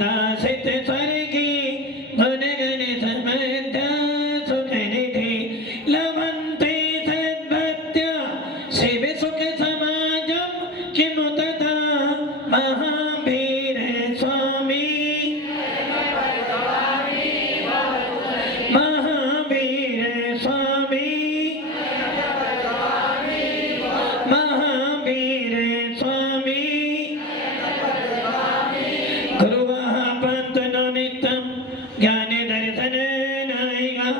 दासित स्वर्गी गुणगण समर्थ सुखनिधि लभन्ते सद्भक्त्या शिव सुख समाजं किमु तथा महावीर स्वामी महावीर स्वामी महावीर स्वामी गुरुवः पन्तनो नित्यं ज्ञान दर्शन नायिका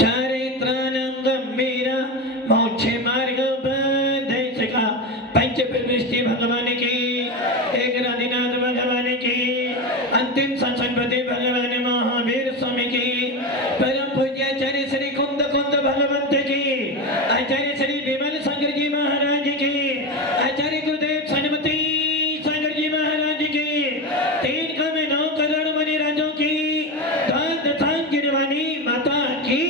चारित्रानं गंभीर मोक्ष मार्ग उपदेशका पंच प्रविष्टि भगवान की एक राधिनाथ भगवान की अंतिम संसनपति भगवान महावीर स्वामी की परम पूज्य आचार्य श्री कुंद कुंद भगवंत की आचार्य श्री विमल शंकर जी महाराज की आचार्य गुरुदेव सन्मति शंकर जी महाराज की 3 करोड़ 9 करोड़ मणि राजों की गिरवानी माता की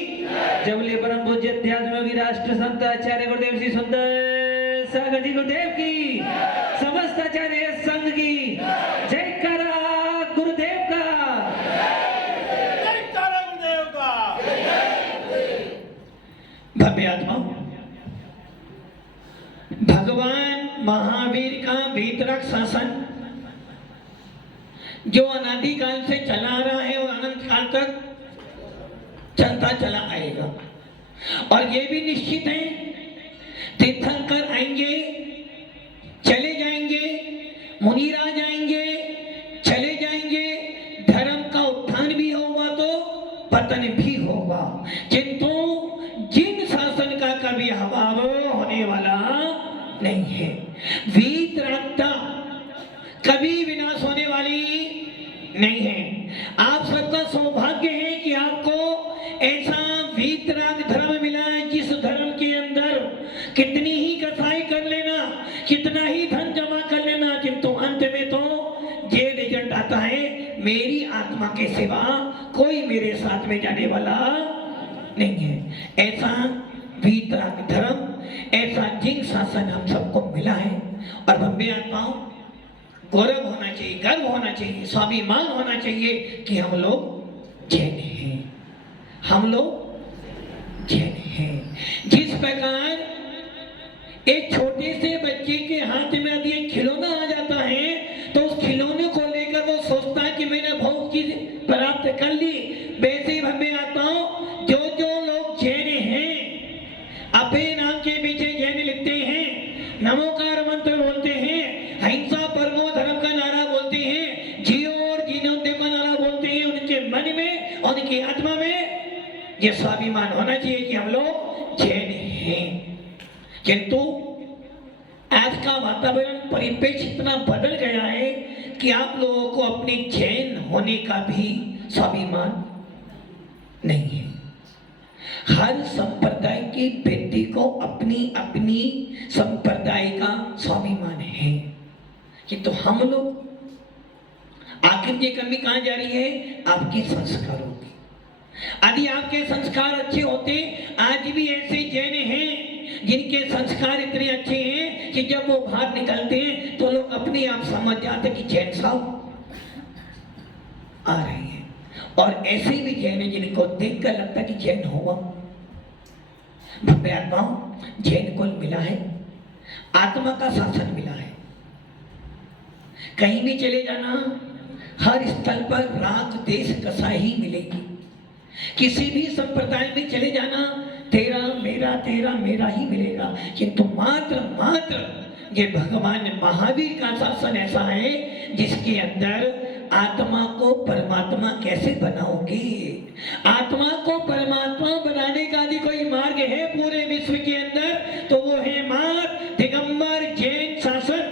जबले परम पूज्य अध्यात्म राष्ट्र संत आचार्य गुरुदेव श्री सुंदर सागर जी गुरुदेव की समस्त आचार्य संघ की जयकारा गुरुदेव का जयकारा गुरुदेव का भव्य आत्मा भगवान महावीर का भीतरक शासन जो अनादि काल से चला आ रहा है और अनंत काल तक चलता चला आएगा। और ये भी निश्चित है तीर्थंकर आएंगे चले जाएंगे, मुनिराज आएंगे चले जाएंगे, धर्म का उत्थान भी होगा तो पतन भी होगा, किंतु जिन शासन का कभी अभाव होने वाला नहीं है। वीतरागता कभी विनाश होने वाली नहीं है। आप सबका सौभाग्य है कि आपको ऐसा वीतराग धर्म मिला है जिस धर्म के अंदर कितनी ही कसाई कर लेना, कितना ही धन जमा कर लेना, किंतु अंत में तो ये रिजल्ट आता है मेरी आत्मा के सिवा कोई मेरे साथ में जाने वाला नहीं है। ऐसा वीतराग धर्म, ऐसा जिन शासन हम सबको मिला है। और भव्य आत्माओं गौरव होना चाहिए, गर्व होना चाहिए, स्वाभिमान होना चाहिए कि हम लोग जैन हैं, हम लोग जैन हैं। जिस प्रकार एक छोटे से बच्चे के हाथ में यदि एक खिलौना आ जाता है तो उस खिलौने को लेकर वो सोचता है कि मैंने बहुत चीज प्राप्त कर ली, वैसे ही भव्य आत्माओं जो जो लोग जैन हैं अपने नाम के पीछे जैन लिखते हैं, नमोकार मंत्र बोलते हैं, अहिंसा परमो धर्म का नारा बोलते हैं, जियो और जीने दे का नारा बोलते हैं, उनके मन में और उनकी आत्मा में ये स्वाभिमान होना चाहिए कि हम लोग जैन हैं। किंतु आज का वातावरण परिपेक्ष इतना बदल गया है कि आप लोगों को अपने जैन होने का भी स्वाभिमान नहीं है। हर संप्रदाय के व्यक्ति को अपनी अपनी संप्रदाय का स्वाभिमान है, किंतु हम लोग आखिर ये कमी कहाँ जा रही है? आपकी संस्कारों की। यदि आपके संस्कार अच्छे होते, आज भी ऐसे जैन हैं जिनके संस्कार इतने अच्छे हैं कि जब वो बाहर निकलते हैं तो लोग अपने आप समझ जाते कि जैन साहब आ रहे हैं। और ऐसे भी जैन हैं जिनको देखकर लगता कि जैन होगा। भव्य आत्माओं जैन कुल मिला है, आत्मा का शासन मिला है। कहीं भी चले जाना, हर स्थल पर राग देश कसाई मिलेगी। किसी भी संप्रदाय में चले जाना, तेरा मेरा ही मिलेगा, किंतु मात्र मात्र ये भगवान महावीर का शासन ऐसा है जिसके अंदर आत्मा को परमात्मा कैसे बनाओगे, आत्मा को परमात्मा बनाने का यदि कोई मार्ग है पूरे विश्व के अंदर तो वो है मात्र दिगंबर जैन शासन।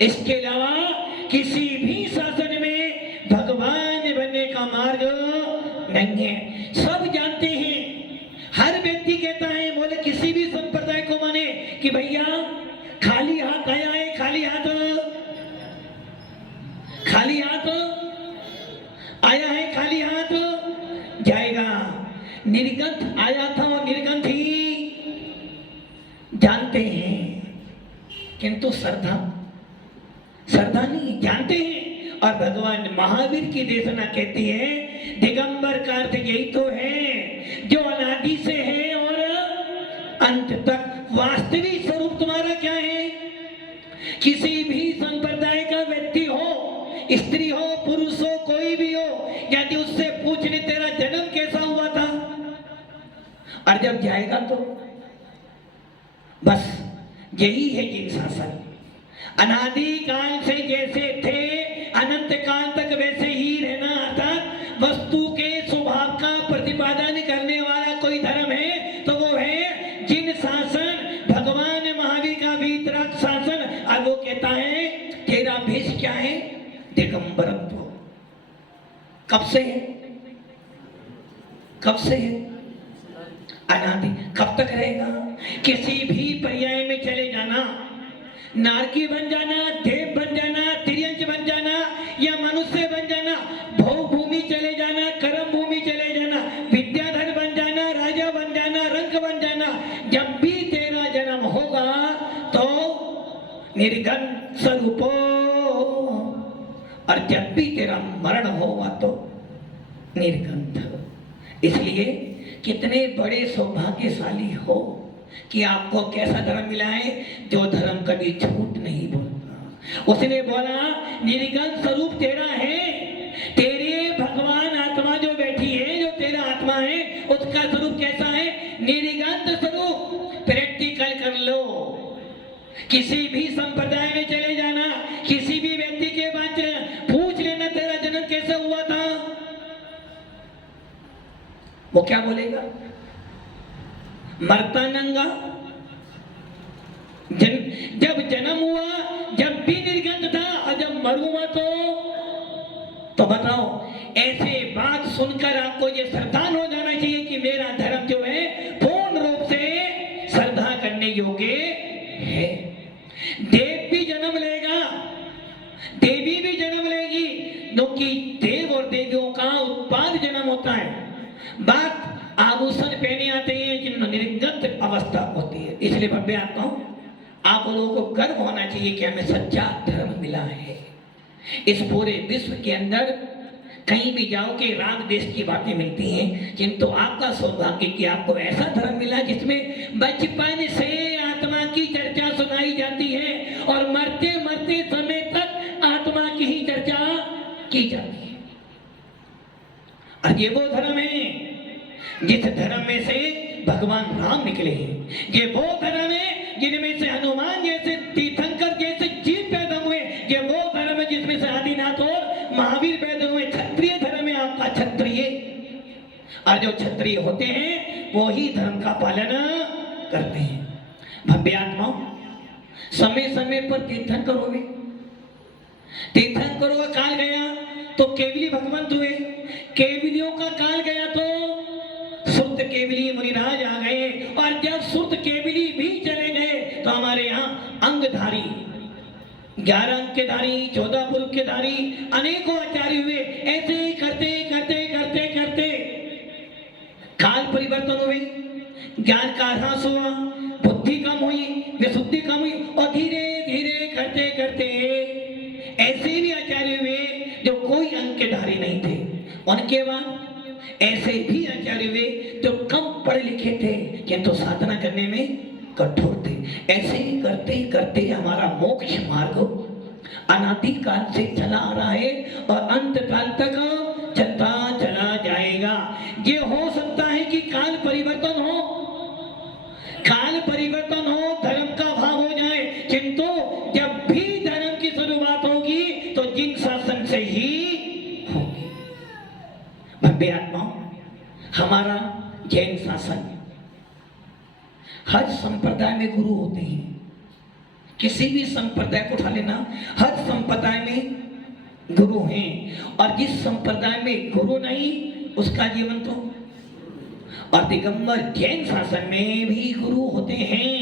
इसके अलावा किसी भी शासन में भगवान बनने का मार्ग नहीं है। सब जानते हैं, हर व्यक्ति कहता है, बोले किसी भी संप्रदाय को माने कि भैया खाली हाथ आया है, खाली हाथ आया है, खाली हाथ जाएगा। निर्गंथ आया था और निर्गंथ ही जानते हैं, किंतु श्रद्धा नहीं जानते हैं और भगवान महावीर की देशना कहती है दिगंबर का अर्थ यही तो है जो अनादि से है और अंत तक। वास्तविक स्वरूप तुम्हारा क्या है? किसी भी संप्रदाय का व्यक्ति हो, स्त्री हो, पुरुष हो, कोई भी हो, यदि उससे पूछने तेरा जन्म कैसा हुआ था और जब जाएगा तो बस यही है जिन शासन। अनादि काल से जैसे थे अनंत काल तक वैसे ही रहना, अर्थात वस्तु के स्वभाव का प्रतिपादन करने वाला कोई धर्म है तो वो है जिन शासन। भगवान महावीर का भी वितराग शासन। और वो कहता है तेरा भेष क्या है? दिगंबरत्व। कब से है? कब से है? अनादि। कब तक रहेगा? किसी भी पर्याय में चले जाना, नारकी बन जाना, देव बन जाना, तिर्यंच बन जाना या मनुष्य बन जाना, भोग भूमि चले जाना, कर्म भूमि चले जाना, विद्याधर बन जाना, राजा बन जाना, रंक बन जाना, जब भी तेरा जन्म होगा तो निर्गन स्वरूपो, और जब भी तेरा मरण होगा तो निर्गंध। इसलिए कितने बड़े सौभाग्यशाली हो कि आपको कैसा धर्म मिला है जो धर्म कभी झूठ नहीं बोलता। उसने बोला निर्गंध स्वरूप तेरा है। तेरे भगवान आत्मा जो बैठी है, जो तेरा आत्मा है, उसका स्वरूप कैसा है? निर्गंध स्वरूप। प्रैक्टिकल कर लो। किसी भी संप्रदाय में चले जाना, किसी भी व्यक्ति के बात पूछ लेना तेरा जन्म कैसे हुआ था, वो क्या बोलेगा? मरता नंगा। जब जन्म हुआ जब भी निर्गंध था और जब मरूंगा तो बताओ। ऐसे बात सुनकर आपको ये श्रद्धान हो जाना चाहिए कि मेरा धर्म जो है पूर्ण रूप से श्रद्धा करने योग्य है। देव भी जन्म लेगा, देवी भी जन्म लेगी, क्योंकि देव और देवियों का उत्पाद जन्म होता है। बात आभूषण पहने आते हैं जिनमें निर्गत अवस्था होती है। इसलिए भव्य आता हूं, आप लोगों को गर्व होना चाहिए कि हमें सच्चा धर्म मिला है। इस पूरे विश्व के अंदर कहीं भी जाओ कि राग देश की बातें मिलती हैं, किंतु आपका सौभाग्य कि आपको ऐसा धर्म मिला जिसमें बचपन से आत्मा की चर्चा सुनाई जाती है और मरते मरते समय तक आत्मा की ही चर्चा की जाती है। और ये वो धर्म है जिस धर्म में से भगवान राम निकले हैं। ये वो धर्म है जिनमें से हनुमान जैसे, तीर्थंकर जैसे जीव पैदा हुए। ये वो धर्म है जिसमें से आदिनाथ और महावीर पैदा हुए। क्षत्रिय धर्म है आपका, क्षत्रिय। और जो क्षत्रिय होते हैं वो ही धर्म का पालन करते हैं। भव्य आत्मा, समय समय पर तीर्थंकर हुए। तीर्थंकरों का काल गया तो केवली भगवंत हुए। केवलियों का काल गया तो सुरत केवली मुनिराज आ गए। और जब सुरत केवली भी चले गए तो हमारे यहाँ अंगधारी, 11 अंक के धारी, 14 पुरुष के धारी अनेकों आचार्य हुए। ऐसे ही करते करते करते करते काल परिवर्तन हुए, ज्ञान का ह्रास हुआ, बुद्धि कम हुई, विशुद्धि कम हुई, और धीरे धीरे करते करते ऐसे भी आचार्य हुए जो कोई अंक के धारी नहीं थे। उनके बाद ऐसे भी आचार्य हुए जो कम पढ़े लिखे थे किंतु साधना करने में कठोर थे। ऐसे ही करते करते हमारा मोक्ष मार्ग अनादि काल से चला आ रहा है और अंत काल तक चलता चला जाएगा। ये हो सकता है कि काल परिवर्तन हो, काल परिवर्तन हो, धर्म का भाव हो जाए, किंतु जब भी धर्म की शुरुआत होगी तो जिन शासन से ही होगी। भव्य आत्मा, हमारा जैन शासन, हर संप्रदाय में गुरु होते हैं। किसी भी संप्रदाय को उठा लेना, हर संप्रदाय में गुरु हैं, और जिस संप्रदाय में गुरु नहीं उसका जीवन तो। और दिगंबर जैन शासन में भी गुरु होते हैं।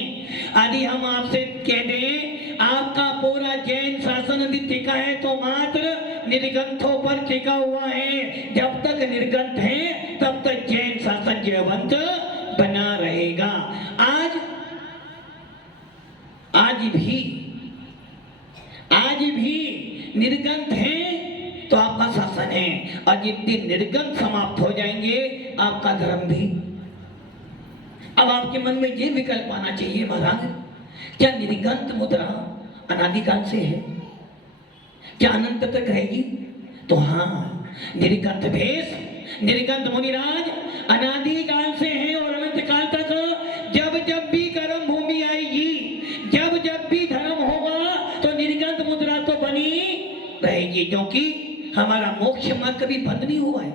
यदि हम आपसे कह दें आपका पूरा जैन शासन यदि टिका है तो मात्र निर्गंथों पर टिका हुआ है। जब तक निर्गंथ है तब तक जैन शासन जीवंत बना रहेगा। आज भी निर्गंथ है तो आपका शासन है, और जितने निर्गंत समाप्त हो जाएंगे आपका धर्म भी। अब आपके मन में ये विकल्प आना चाहिए, महाराज क्या निर्गंत मुद्रा अनादिकाल से है, क्या अनंत तक रहेगी? तो हाँ, निर्गंत भेष, निर्गंत मुनिराज अनादिकाल से है और अनंत काल तक जब जब भी कर्म भूमि आएगी, जब जब भी धर्म होगा तो निर्गंत मुद्रा तो बनी रहेगी, क्योंकि हमारा मोक्ष मार्ग कभी बंद नहीं हुआ है।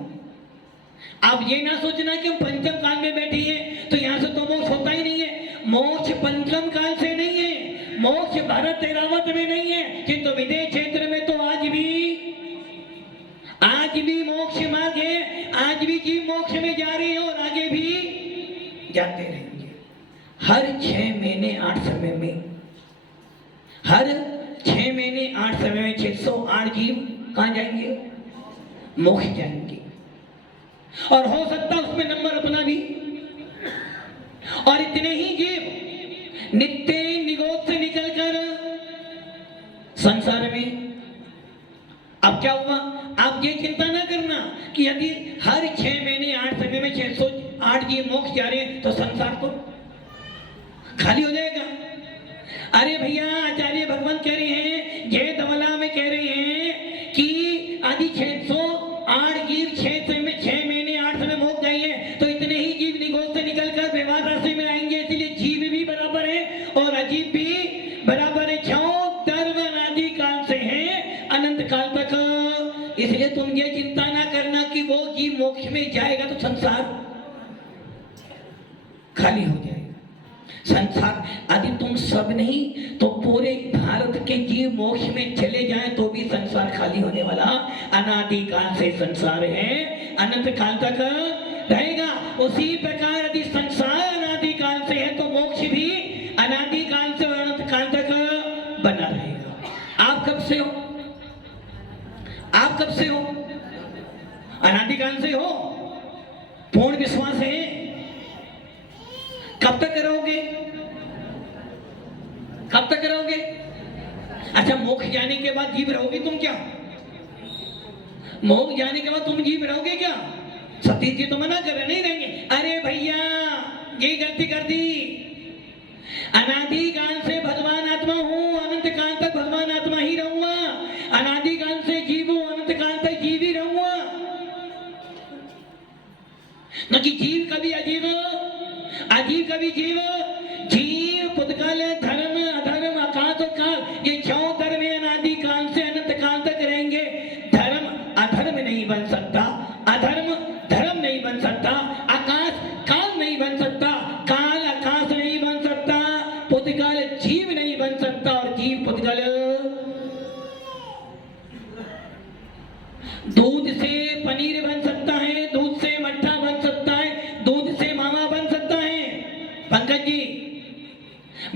आप ये ना सोचना कि हम पंचम काल में बैठे हैं तो यहाँ से तो मोक्ष होता ही नहीं है। मोक्ष पंचम काल से नहीं है, मोक्ष भारत तेरावत में नहीं है, किंतु विदेश क्षेत्र में तो आज भी मोक्ष मार्ग है, आज भी जीव मोक्ष में जा रहे हैं और आगे भी जाते रहेंगे। हर 6 महीने 8 समय में, हर 6 महीने 8 समय में 608 जीव कहां जाएंगे? मोक्ष जाएंगे। और हो सकता उसमें नंबर अपना भी। और इतने ही जीव नित्य निगोद से निकलकर संसार में, अब क्या हुआ? आप ये चिंता ना करना कि यदि हर 6 महीने 8 समय में 608 जीव मोक्ष जा रहे हैं तो संसार तो खाली हो जाएगा। अरे भैया, आचार्य भगवान कह रहे हैं, जय धवला में कह रहे हैं कि यदि 608 जीव 6 महीने 8 समय मोक्ष जाइए तो इतने ही जीव निगोद से निकलकर व्यवहार राशि में आएंगे। इसलिए जीव भी बराबर है और अजीब भी बराबर है। क्यों? धर्म अनादि काल से है अनंत काल तक। इसलिए तुम ये चिंता ना करना कि वो जीव मोक्ष में जाएगा तो संसार खाली हो जाएगा। संसार यदि तुम सब नहीं तो पूरे भारत के जीव मोक्ष में चले जाएं तो भी संसार खाली होने वाला अनादि काल से संसार है, अनंत काल तक रहेगा। उसी प्रकार यदि संसार अनादि काल से है तो मोक्ष भी अनादि काल से और अनंत काल तक बना रहेगा। आप कब से हो? आप कब से हो? अनादि काल से हो। पूर्ण विश्वास है। कब तक रहोगे? कब तक रहोगे? अच्छा, मोक्ष जाने के बाद जीव रहोगे तुम क्या? मोक्ष जाने के बाद तुम जीव रहोगे क्या? सतीश जी तो मना कर रहे, नहीं रहेंगे। अरे भैया, ये गलती कर दी। अनादि काल से भगवान आत्मा हूं, अनंत काल तक भगवान आत्मा ही रहूंगा। अनादि काल से जीव हूं, अनंत काल तक जीव ही रहूंगा। न कि जीव कभी अजीब, अजीब कभी जीव। जीव पुद्गल, धर्म अधर्म, आकाश और काल, ये 4 धर्म अनादि काल से अनंत काल तक रहेंगे। धर्म अधर्म नहीं बन सकता, अधर्म धर्म नहीं बन सकता, आकाश काल नहीं बन सकता, काल आकाश नहीं बन सकता, पुद्गल जीव नहीं बन सकता और जीव पुद्गल। दूध से पनीर बन सकता है, दूध से मट्ठा बन सकता है, दूध से मामा बन सकता है। पंकज जी,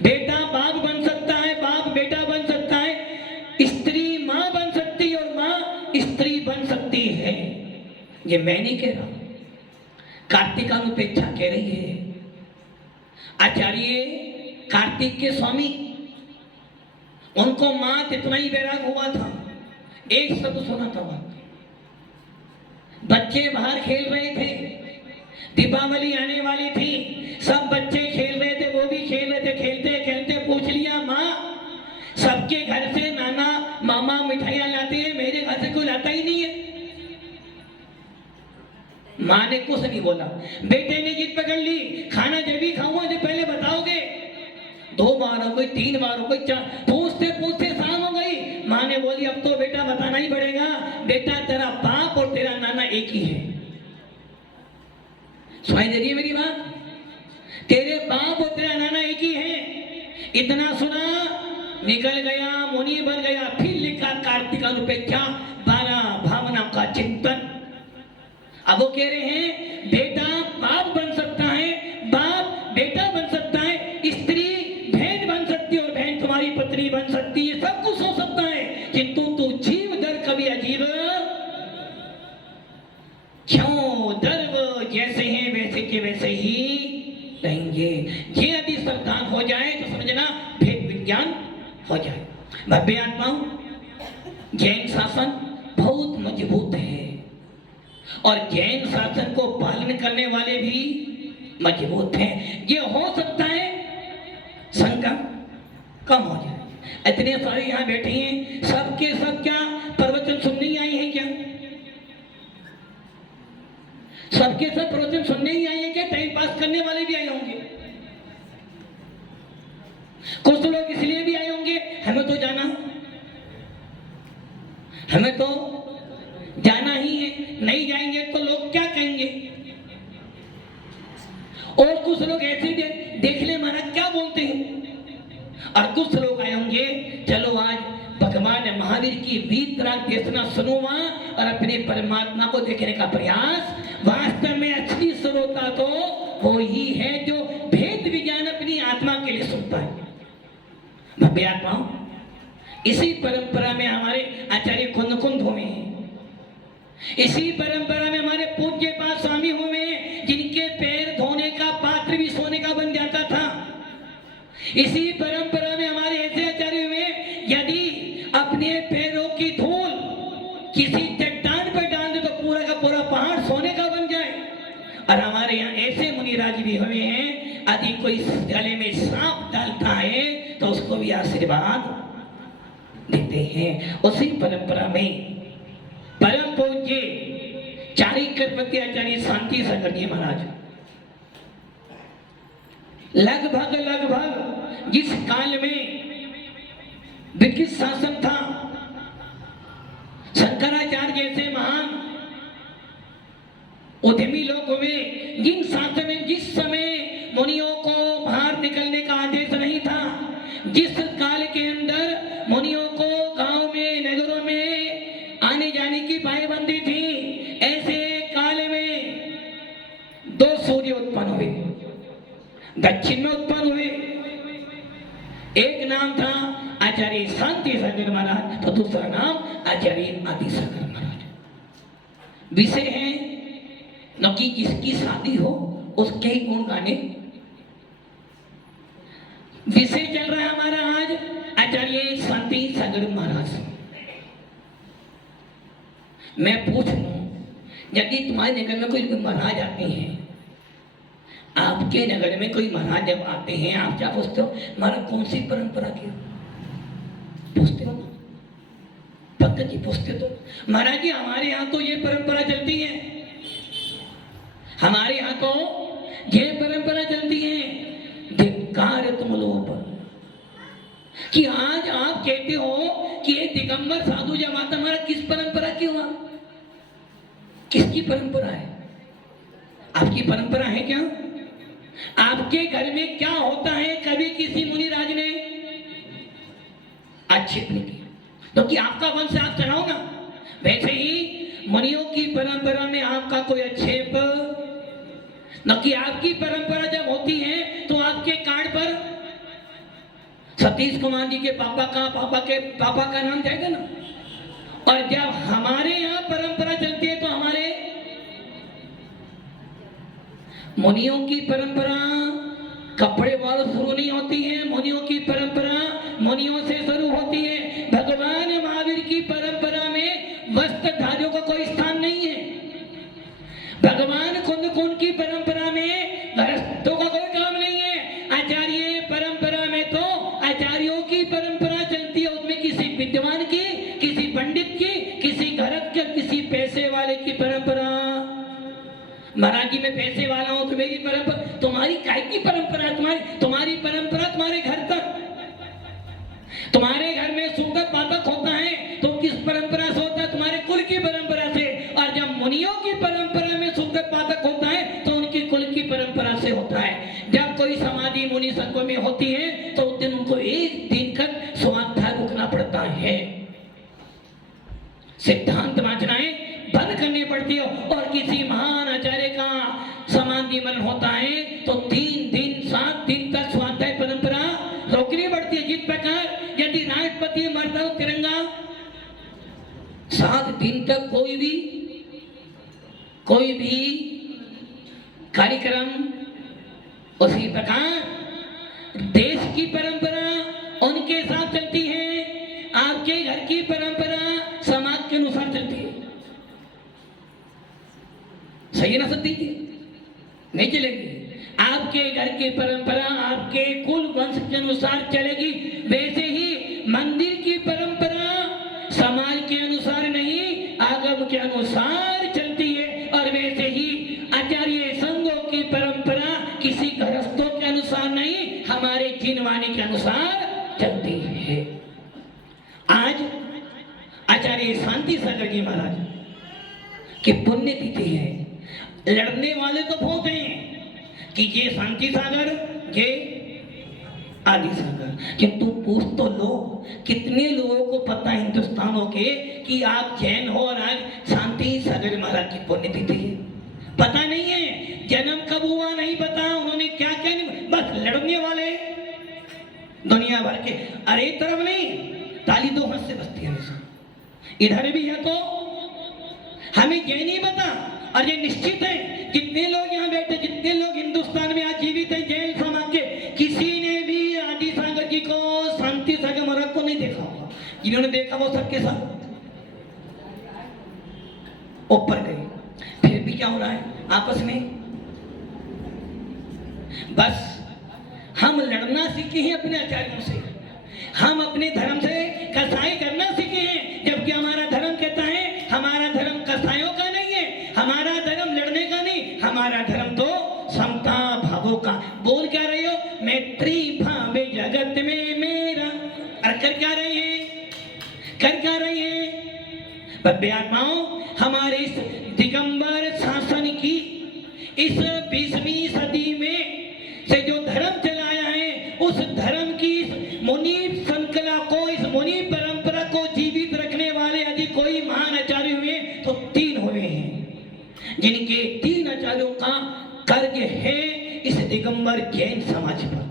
बेटा बाप बन सकता है, बाप बेटा बन सकता है, स्त्री मां बन सकती है और मां स्त्री बन सकती है। ये मैं नहीं कह रहा, कार्तिकानुपेक्षा कह रही है। आचार्य कार्तिक के स्वामी, उनको मां इतना ही वैराग हुआ था, एक शब्द सुना था वहां। बच्चे बाहर खेल रहे थे, दीपावली आने वाली थी, सब बच्चे खेल रहे थे, वो भी खेल रहे थे। खेलते खेलते पूछ लिया, माँ सबके घर से नाना मामा मिठाइयां लाते हैं, मेरे घर से कोई लाता ही नहीं है। माँ ने कुछ नहीं बोला। बेटे ने जिद पकड़ ली, खाना जब भी खाऊंगा जब पहले बताओगे। 2 बार हो गई, 3 बार हो गई, 4, पूछते पूछते शाम हो गई। माँ ने बोली, अब तो बेटा बताना ही पड़ेगा, बेटा तेरा बाप और तेरा नाना एक ही है। सुनाई दे रही है मेरी बात? तेरे बाप और तेरा नाना एक ही है। इतना सुना, निकल गया, मुनि बन गया। फिर लिखा कार्तिकानुपेक्षा 12 भावना का चिंतन। अब वो कह रहे हैं, बेटा बाप बन सकता है, बाप बेटा बन सकता है, स्त्री बहन बन सकती है और बहन तुम्हारी पत्नी बन सकती है, सब कुछ हो सकता है, किंतु तू जीव दर कभी अजीब क्यों? दर्व जैसे हैं वैसे के वैसे ही रहेंगे। ये यदि सावधान हो जाए तो समझना भेद विज्ञान हो जाए। भव्य आत्माओं, जैन शासन बहुत मजबूत है और जैन शासन को पालन करने वाले भी मजबूत हैं। ये हो सकता है शंका कम हो जाए। इतने सारे यहाँ बैठे हैं, सबके सब क्या प्रवचन सुनने ही आए हैं क्या? सबके सब प्रवचन सुनने ही आए हैं क्या? टाइम पास करने वाले भी आए होंगे, कुछ लोग इसलिए भी आए होंगे हमें तो जाना, हमें तो जाना ही है, नहीं जाएंगे तो लोग क्या कहेंगे। और कुछ लोग ऐसे देख ले महाराज क्या बोलते हैं। और कुछ लोग आए होंगे चलो आज भगवान महावीर की वीतराग देशना सुनो वहां और अपने परमात्मा को देखने का प्रयास। वास्तव में असली श्रोता तो वो ही है जो भेद विज्ञान अपनी आत्मा के लिए सुनता है। भव्य आत्माओं, इसी परंपरा में हमारे आचार्य कुंद कुंद हुए हैं, इसी परंपरा में हमारे पूज्य पाद स्वामी हुए हैं जिनके पैर धोने का पात्र भी सोने का बन जाता था। इसी परंपरा में हमारे ऐसे आचार्य हुए यदि अपने पैरों की धूल किसी चट्टान पर डाल दे तो पूरा का पूरा पहाड़ सोने का बन जाए। और हमारे यहाँ ऐसे मुनिराज भी हुए हैं यदि कोई गले में सांप डालता है तो उसको भी आशीर्वाद देते हैं। उसी परंपरा में परम पूज्य चारिकरपति आचार्य शांति सागर जी महाराज लगभग जिस काल में ब्रिटिश शासन था, शंकराचार्य जैसे महान उद्यमी लोग हुए, जिन शासन में जिस समय मुनियों को बाहर निकलने का आदेश नहीं था, जिस काल के अंदर मुनियों को गांव में नगरों में आने जाने की पाबंदी थी, ऐसे काल में दो सूर्य उत्पन्न हुए, दक्षिण में उत्पन्न हुए। एक नाम था आचार्य शांति सागर महाराज तो दूसरा नाम आचार्य आदि सागर महाराज। विषय है न कि जिसकी शादी हो उसके ही गुण गाने। विषय चल रहा है हमारा आज आचार्य शांति सागर महाराज। मैं पूछ लूं यदि तुम्हारे नगर में कोई महाराज आते हैं, आपके नगर में कोई महाराज जब आते हैं आप क्या पूछते हो? महाराज कौन सी परंपरा की पूछते हो? भक्त जी पूछते तो महाराज जी हमारे यहाँ तो ये परंपरा चलती है, हमारे यहाँ तो ये परंपरा चलती है। धिक्कार है तुम लोगों पर कि आज आप कहते हो कि ये दिगंबर साधु जब आता हमारा किस परंपरा की हुआ? किसकी परंपरा है? आपकी परंपरा है क्या? आपके घर में क्या होता है कभी किसी मुनिराज ने आक्षेप नहीं किया तो कि आपका वंश आप चलाओ ना। वैसे ही मुनियों की परंपरा में आपका कोई आक्षेप न कि आपकी परंपरा जब होती है तो आपके कार्ड पर सतीश कुमार जी के पापा का नाम जाएगा ना। और जब हमारे यहाँ परंपरा चलती है तो हमारे मुनियों की परंपरा कपड़े वालों शुरू नहीं होती है, मुनियों की परंपरा मुनियों से शुरू होती है। भगवान महावीर की परंपरा में वस्त्रधारियों का कोई स्थान नहीं है। भगवान कुंद की परंपरा में गृहस्थों का कोई काम नहीं है। आचार्य परंपरा में तो आचार्यों की परंपरा चलती है, उसमें किसी विद्वान की, किसी पंडित की, किसी घरत के, किसी पैसे वाले की परंपरा। महाराज जी मैं पैसे वाला हूं तो मेरी परंपरा, तुम्हारी काय की परंपरा है? तुम्हारी परंपरा तुम्हारे घर तक, तुम्हारे घर में सुगत पातक होता है तो किस परंपरा से होता है? तुम्हारे कुल की परंपरा से। और जब मुनियों की परंपरा में सुगत पातक होता है तो उनकी कुल की परंपरा से होता है। जब कोई समाधि मुनि संघ में होती है तो उस दिन उनको एक दिन तक स्वाध्याय रुकना पड़ता है, सिद्धांत वाचनाएं बंद करनी पड़ती है। और किसी महान आचार्य का समाधि मरण होता है तो 3 दिन 7 दिन तक स्वाध्याय परंपरा रोकनी पड़ती है। जिस प्रकार यदि राष्ट्रपति मरता हो तिरंगा 7 दिन तक कोई भी कार्यक्रम, उसी प्रकार देश की परंपरा उनके साथ चलती है, आपके घर की परंपरा समाज के अनुसार चलती है। सही है ना सत्य जी? नहीं चलेगी। आपके घर की परंपरा आपके कुल वंश के अनुसार चलेगी, वैसे ही मंदिर की परंपरा समाज के अनुसार नहीं, आगम के अनुसार चलती है। और वैसे ही आचार्य संघों की परंपरा किसी गृहस्थों के अनुसार नहीं, हमारे जीनवाणी के अनुसार चलती है। आज आचार्य शांति सागर जी महाराज की पुण्यतिथि है। लड़ने वाले तो बहुत हैं कि ये शांति सागर, ये आदि सागर, किंतु पूछ तो लो कितने लोगों को पता है हिंदुस्तानों के कि आप जैन हो और आज शांति सागर महाराज की पुण्यतिथि है? पता नहीं है। जन्म कब हुआ नहीं पता, उन्होंने क्या क्या नहीं, बस लड़ने वाले दुनिया भर के। अरे तरफ नहीं, ताली दो हाथ से बजती है हमेशा। इधर भी है तो हमें ये नहीं पता। और ये निश्चित है जितने लोग यहाँ बैठे, जितने लोग हिंदुस्तान में आज जीवित हैं जैन समाज के, किसी ने भी आदि सागर जी को, शांति सागर महाराज को नहीं देखा होगा। जिन्होंने देखा वो सबके साथ ऊपर गए। फिर भी क्या हो रहा है आपस में? बस हम लड़ना सीखे हैं अपने आचार्यों से, हम अपने धर्म से कसाई करना सीखे हैं, जबकि हमारा धर्म कहता है हमारा धर्म कसाईयों का नहीं है, हमारा धर्म लड़ने का नहीं, हमारा धर्म तो समता भावों का। बोल क्या रहे हो? मैत्री भावे जगत में मेरा। और कर क्या रहे हैं? कर क्या रहे हैं? भव्य आत्माओं, हमारे इस दिगंबर शासन की इस 20वीं सदी में से जो धर्म चलाया है, उस धर्म की इस मुनि श्रृंखला को, इस मुनि परंपरा को जीवित रखने वाले यदि कोई महान आचार्य हुए तो 3 हुए हैं, जिनके 3 आचार्यों का कर्ज है इस दिगंबर जैन समाज पर।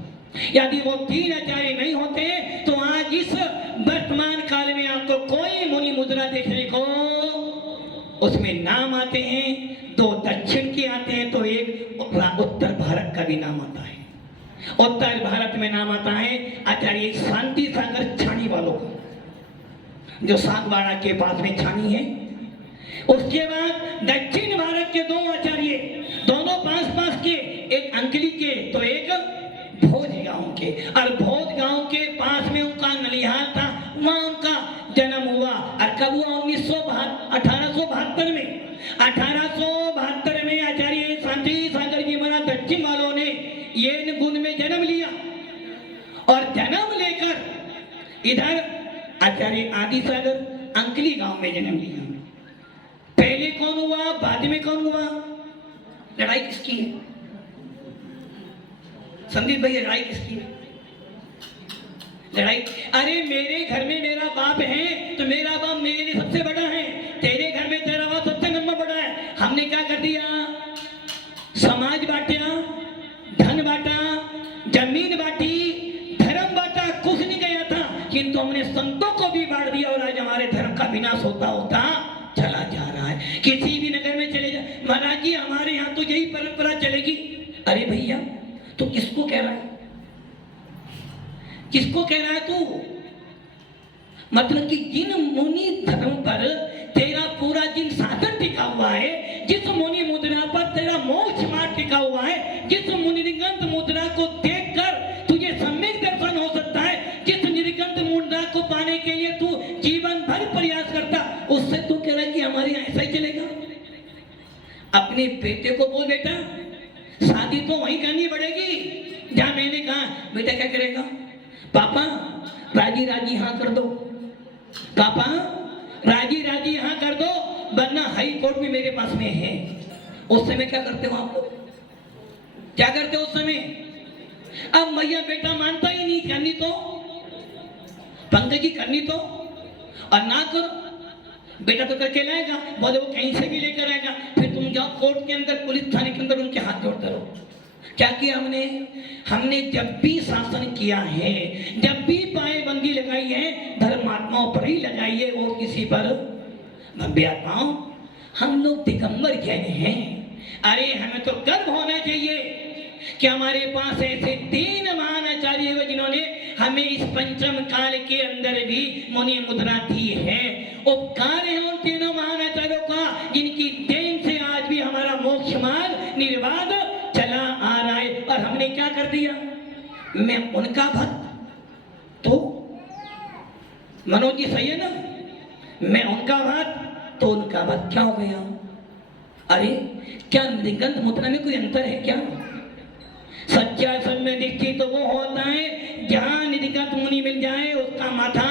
यदि वो 3 आचार्य नहीं होते तो आज इस वर्तमान काल में आपको कोई मुनि मुद्रा देखने को उसमें नाम आते हैं, 2 दक्षिण के आते हैं तो एक उत्तर भारत का भी नाम आता है। उत्तर भारत में नाम आता है आचार्य शांति सागर छानी वालों का, जो सागवाड़ा के पास में छानी है। उसके बाद दक्षिण भारत के 2 आचार्य, दोनों पास के, एक अंकली के तो एक भोज गांव के। और भोज गांव के पास में उनका नलिहार था, वहां उनका जन्म हुआ। और कब हुआ? 1872 में। 1872 में आचार्य शांति सागर जी महाराज दक्षिण वालों ने ये गुण में जन्म लिया। और जन्म लेकर इधर आचार्य आदि सागर अंकली गांव में जन्म लिया। पहले कौन हुआ, बाद में कौन हुआ? लड़ाई किसकी है संदीप भाई? लड़ाई किसकी है? लड़ाई, अरे मेरे घर में मेरा बाप है तो मेरा बाप मेरे लिए सबसे बड़ा है, तेरे घर में तेरा बाप सबसे नंबर बड़ा है। हमने क्या कर दिया? समाज बांटा, धन बांटा, जमीन बांटी, धर्म बांटा, कुछ नहीं गया था, किंतु हमने संतों को भी बांट दिया। और आज हमारे धर्म का विनाश होता होता चला जा रहा है। किसी भी नगर में चले जाए, महाराज जी हमारे यहाँ तो यही परंपरा चलेगी। अरे भैया तो किसको कह रहा है? किसको कह रहा है तू? मतलब कि जिन मुनि धर्म पर तेरा पूरा जिन साधन टिका हुआ है, जिस मुनि मुद्रा पर तेरा मोक्ष मार्ग टिका हुआ है, जिस मुनि निर्गंत मुद्रा को देखकर तुझे सम्यक दर्शन हो सकता है, जिस निर्गंत मुद्रा को पाने के लिए तू जीवन भर प्रयास करता, उससे तू कह रहा है कि हमारे यहाँ ऐसा ही चलेगा। अपने बेटे को बोल, बेटा शादी तो वहीं करनी पड़ेगी जहां मैंने कहा। बेटा क्या करेगा? पापा राजी राजी हाँ कर दो, पापा राजी राजी हाँ कर दो, वरना हाई कोर्ट में मेरे पास में है। उस समय क्या करते हो आप लोग? क्या करते हो उस समय? अब मैया बेटा मानता ही नहीं, करनी तो पंकज जी करनी तो, और ना करो बेटा तो करके लाएगा, बोले वो कहीं से भी लेकर आएगा, फिर तुम जाओ कोर्ट के अंदर, पुलिस थाने के अंदर उनके हाथ जोड़ते रहो। क्या किया हमने? हमने जब भी शासन किया है, जब भी पाएबंदी लगाई है, धर्मात्माओं पर ही लगाई है और किसी पर। भव्य आत्माओं, हम लोग दिगंबर जैन हैं। अरे हमें तो गर्व होना चाहिए कि हमारे पास ऐसे 3 महान आचार्य हुए जिन्होंने हमें इस पंचम काल के अंदर भी मुनि मुद्रा दी है। उपकार है उन तीनों महान आचार्यों का, जिनकी देन से आज भी हमारा मोक्ष कर दिया, मैं उनका भक्त, तो मनोज जी सही है ना, मैं उनका भक्त तो उनका भक्त क्या हो गया? अरे क्या निगंत मुद्रा में कोई अंतर है क्या? सच्चा सम्य दीक्षी तो वो होता है जहां निगंत मुनि मिल जाए उसका माथा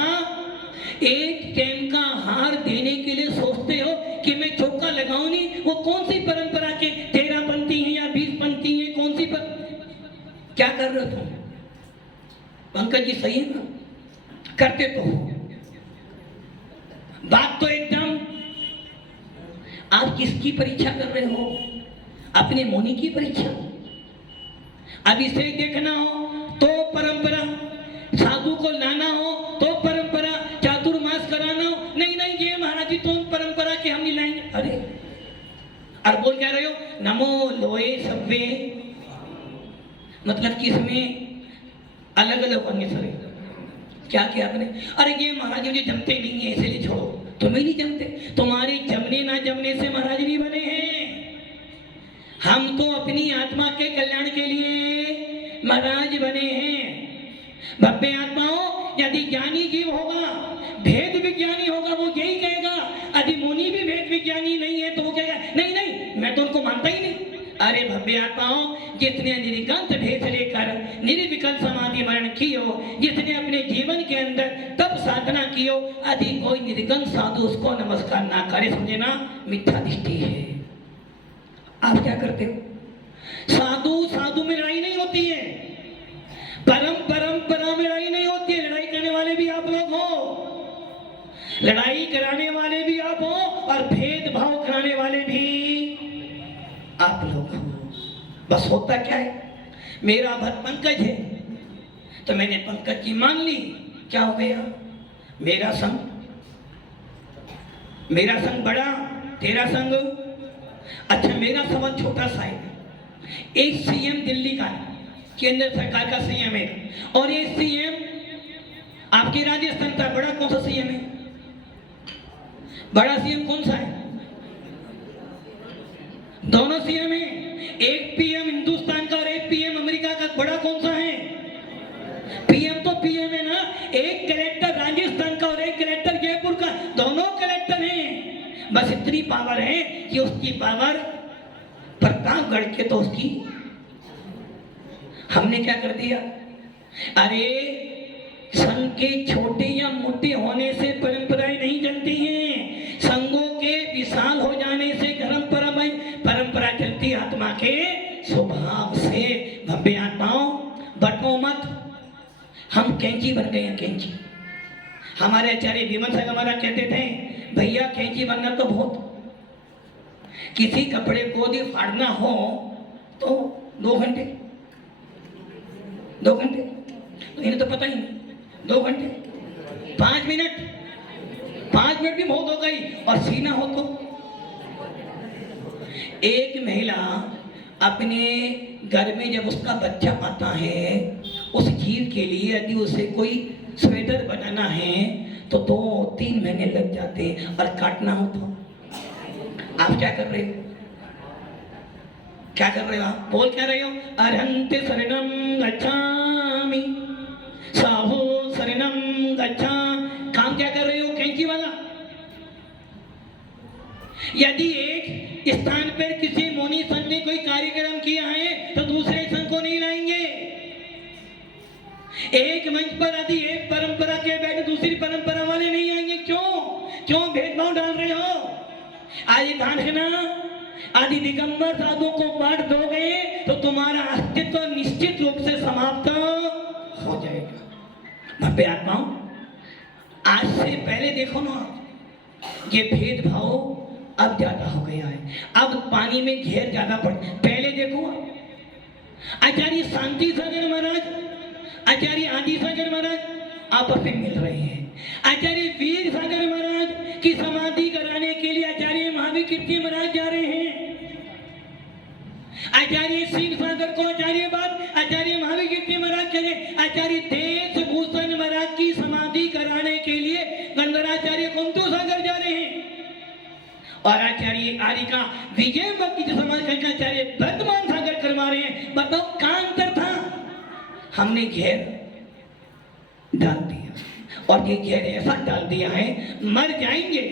एक टेम का हार देने के लिए सोचते हो कि मैं चौका लगाऊं नहीं। वो कौन सी परंपरा के 13 पंक्ति है या 20 पंक्ति है, कौन सी क्या कर रहे हो तुम? पंकज जी सही है ना, करते तो हो। बात तो एकदम, आप किसकी परीक्षा कर रहे हो? अपने मुनि की परीक्षा। अब इसे देखना हो तो परंपरा, साधु को लाना हो तो परंपरा, चातुर्मास कराना हो, नहीं नहीं ये महाराज जी तुम परंपरा के हम नहीं लाएंगे। अरे और बोल क्या रहे हो? नमो लोए सब्वे, मतलब कि इसमें अलग अलग होंगे सर। क्या किया आपने? अरे ये महाराज मुझे जमते नहीं है इसलिए छोड़ो। तुम्हें नहीं जमते, तुम्हारे जमने ना जमने से महाराज नहीं बने हैं। हम तो अपनी आत्मा के कल्याण के लिए महाराज बने हैं। भव्य आत्माओं, यदि ज्ञानी जीव होगा, भेद विज्ञानी होगा, वो यही कहेगा। यदि मुनि भी भेद विज्ञानी नहीं है तो वो कहेगा नहीं नहीं मैं तो उनको मानता ही नहीं। अरे भव्य आत्माओं, जिसने निर्विकल्प भेद लेकर निर्विकल्प समाधि मरण की हो, जिसने अपने जीवन के अंदर तब साधना की हो, यदि कोई निर्विकल्प साधु उसको नमस्कार ना करे, समझे ना मिथ्या दृष्टि है। आप क्या करते हो? साधु साधु में लड़ाई नहीं होती है, परंपरा में लड़ाई नहीं होती है। लड़ाई करने वाले भी आप लोग हो, लड़ाई कराने वाले भी आप हो, और भेदभाव कराने वाले भी आप लोग हो। बस होता क्या है, मेरा भक्त पंकज है तो मैंने पंकज की मान ली, क्या हो गया? मेरा संग बड़ा, तेरा संग अच्छा। मेरा संबंध छोटा सा है। एक सीएम दिल्ली का है, केंद्र सरकार का सीएम है, और ये सीएम आपके राजस्थान का बड़ा कौन सा सीएम है? बड़ा सीएम कौन सा है? दोनों सीएम है, एक पीएम हिंदुस्तान का और एक पीएम अमेरिका का। बड़ा कौन सा है? पीएम तो पीएम है ना। एक कलेक्टर राजस्थान का और एक कलेक्टर जयपुर का, दोनों कलेक्टर हैं। बस इतनी पावर है कि उसकी पावर प्रतापगढ़ के तो उसकी, हमने क्या कर दिया? अरे संघ के छोटे या मोटे होने से परंपराएं नहीं चलती हैं, संघों के विशाल हो जाने से परंपरा चलती आत्मा के स्वभाव से। भव्य आत्माओं, बटो मत। हम कैंची बन गए हैं, कैंची। हमारे आचार्य विमल साहब हमारा कहते थे, भैया कैंची बनना तो बहुत, किसी कपड़े को यदि फाड़ना हो तो 2 घंटे, तो इन्हें तो पता ही नहीं। 2 घंटे, 5 मिनट भी बहुत हो गई। और सीना हो तो एक महिला अपने घर में जब उसका बच्चा आता है, उस जीव के लिए यदि उसे कोई स्वेटर बनाना है तो 2-3 महीने लग जाते हैं, और काटना हो तो आप क्या कर रहे हो? क्या कर रहे हो आप? बोल क्या रहे हो? अरहंते शरणं गच्छामि, साहू शरणं गच्छा। काम क्या कर रहे हो? कैंची वाला। यदि एक स्थान पर किसी मुनि संघ ने कोई कार्यक्रम किया है तो दूसरे संघ को नहीं लाएंगे। एक मंच पर यदि एक परंपरा के बैठे दूसरी परंपरा वाले नहीं आएंगे। क्यों भेदभाव डाल रहे हो? आज ध्यान रखना, आदि दिगंबर साधुओं को बांट दोगे तो तुम्हारा अस्तित्व निश्चित रूप से समाप्त हो जाएगा। भव्य आत्माओं, आज से पहले देखो ना, ये भेदभाव अब ज्यादा हो गया है। अब पानी में घेर ज्यादा पड़। पहले देखो, आचार्य शांति सागर महाराज, आचार्य आदि सागर महाराज आपस में मिल रहे हैं। आचार्य वीर सागर महाराज की समाधि कराने के लिए आचार्य महावीर कीर्ति महाराज जा रहे हैं। आचार्य सिंह सागर को आचार्य महावीर कीर्ति महाराज चले। आचार्य देश भूषण महाराज की समाधि कराने के लिए गंधराचार्य कुंतु सागर जा रहे हैं। और आचार्य आरिका विजय भक्ति समाज का आचार्य वर्तमान सागर करवा रहे हैं। बताओ कहां अंतर था? हमने घेर डाल दिया और ये घेर ऐसा डाल दिया है मर जाएंगे,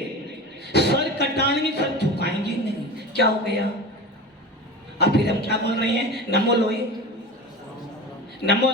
सर कटाएंगे, सर झुकाएंगे नहीं। क्या हो गया? अब फिर हम क्या बोल रहे हैं? नमो लोहे, नमो